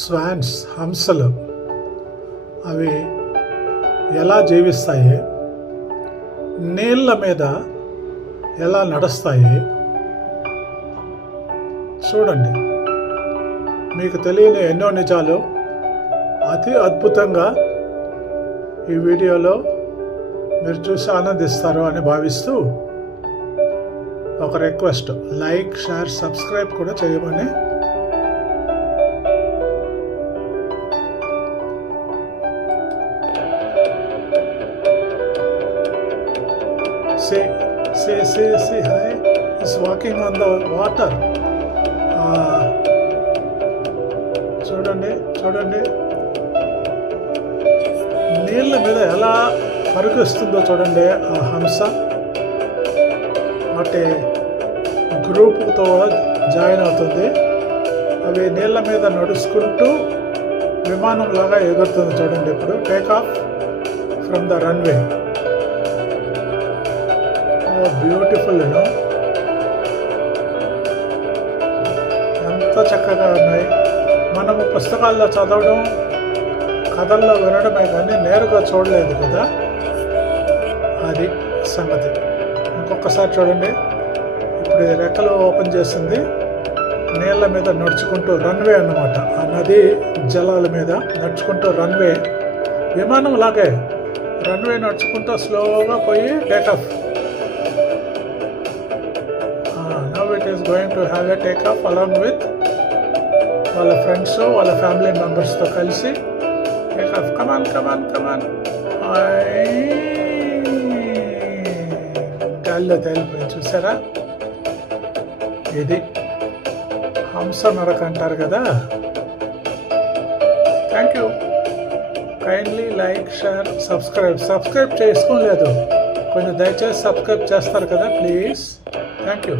Swans, హంసలు అవి ఎలా జీవిస్తాయి, నీళ్ళ మీద ఎలా నడుస్తాయి చూడండి. మీకు తెలియని ఎన్నో నిజాలు అతి అద్భుతంగా ఈ వీడియోలో మీరు చూసి ఆనందిస్తారు అని భావిస్తూ ఒక రిక్వెస్ట్, లైక్, షేర్, సబ్స్క్రైబ్ కూడా చేయమని. See, hi, is walking on the water. చూడండి నీళ్ళ మీద ఎలా పరుగెస్తుందో చూడండి. ఆ హంస వాటి గ్రూప్తో జాయిన్ అవుతుంది. అవి నీళ్ళ మీద నడుచుకుంటూ విమానం లాగా ఎగురుతుంది చూడండి. ఇప్పుడు take off from the runway. Beautiful, ఎంత చక్కగా ఉన్నాయి. మనము పుస్తకాల్లో చదవడం, కథల్లో వినడమే కానీ నేరుగా చూడలేదు కదా, అది సంగతి. ఇంకొకసారి చూడండి. ఇప్పుడు రెక్కలు ఓపెన్ చేసింది, నీళ్ళ మీద నడుచుకుంటూ రన్వే అన్నమాట. ఆ నది జలాల మీద నడుచుకుంటూ రన్వే, విమానం లాగే రన్వే నడుచుకుంటూ స్లోగా పోయి takeoff. Now it is going to have a takeoff along with వాళ్ళ ఫ్రెండ్స్, వాళ్ళ ఫ్యామిలీ మెంబర్స్తో కలిసి టేకాఫ్. కమాన్ గాలిలో తేలిపోయి చూసారా. ఇది హంస నడక అంటారు కదా. Thank you. Kindly like, share, subscribe చేసుకోలేదు, కొంచెం దయచేసి సబ్స్క్రైబ్ చేస్తారు కదా ప్లీజ్. Thank you.